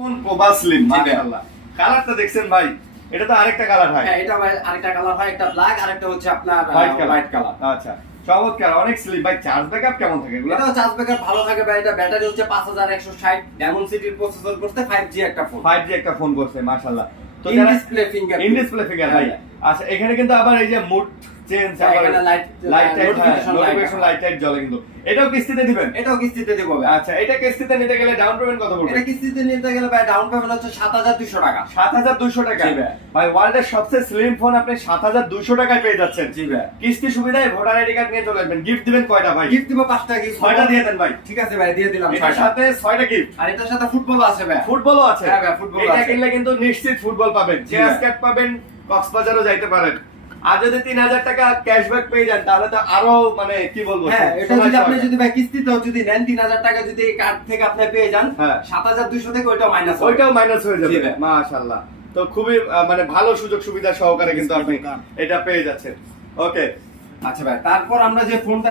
কোন প্রভা স্লিম মাশাআল্লাহ। কালারটা দেখছেন ভাই, এটা তো আরেকটা কালার হয়। হ্যাঁ, এটা ভাই আরেকটা কালার হয়, একটা ব্ল্যাক আর একটা হচ্ছে আপনার হোয়াইট কালার। আচ্ছা, চমৎকার, অনেক স্লিম ভাই। চার্জ ব্যাকআপ কেমন থাকে এগুলো? এটাও চার্জ ব্যাকআপ ভালো থাকে ভাই। এটা ব্যাটারি হচ্ছে 5160, ডায়মন্ড সিটির প্রসেসর করতে 5G একটা ফোন। 5G একটা ফোন করছে মাশাআল্লাহ। তো ইন যারা display finger, in display finger ভাই। আচ্ছা, এখানে কিন্তু আবার এই যে মুড চেঞ্জ, আবার এখানে লাইট নোটিফিকেশন লাইট জলে কিন্তু। এটাও কিস্তিতে দিবেন? এটাও কিস্তিতে দেব ভাই। আচ্ছা, এটা কিস্তিতে নিতে গেলে ডাউন পেমেন্ট কত পড়বে? এটা কিস্তিতে নিতে গেলে ভাই ডাউন পেমেন্ট হচ্ছে 7200 টাকা। 7200 টাকা। জি ভাই। ভাই ওয়ার্ল্ডের সবচেয়ে স্লিম ফোন আপনি 7200 টাকায় পেয়ে যাচ্ছেন। জি ভাই। কিস্তি সুবিধায় ভোটার আইডি কার্ড নিয়ে চলে আসবেন। গিফট দিবেন কয়টা ভাই? গিফট দিব 5টা গিফট। 6টা দিয়ে দেন ভাই। ঠিক আছে ভাই, দিয়ে দিলাম এটার 6টা। সাথে 6টা গিফট। আর এটার সাথে ফুটবলও আছে ভাই। ফুটবলও আছে। হ্যাঁ ভাই, ফুটবল এটা আছে। কিনলে কিন্তু নিশ্চিত ফুটবল পাবেন। জি চেয়ার ভাই। কার্ড পাবেন, কক্সবাজারও যাইতে পারেন। আর যদি 3000 টাকা ক্যাশব্যাক পেয়ে যান তাহলে তো আরো মানে কি বলবো, হ্যাঁ, এটা যদি আপনি যদি ভাই কিস্তিতেও যদি নেন 3000 টাকা যদি কার্ড থেকে আপনি পেয়ে যান, হ্যাঁ। 7200 থেকে ওইটাও মাইনাস হবে। ওইটাও মাইনাস হয়ে জি যাবে। ভাই। মাশাআল্লাহ। তো খুবই মানে ভালো সুযোগ সুবিধা সহকারে কিন্তু আপনি এটা পেয়ে যাচ্ছেন। ওকে। আচ্ছা ভাই, তারপর আমরা যে ফোনটা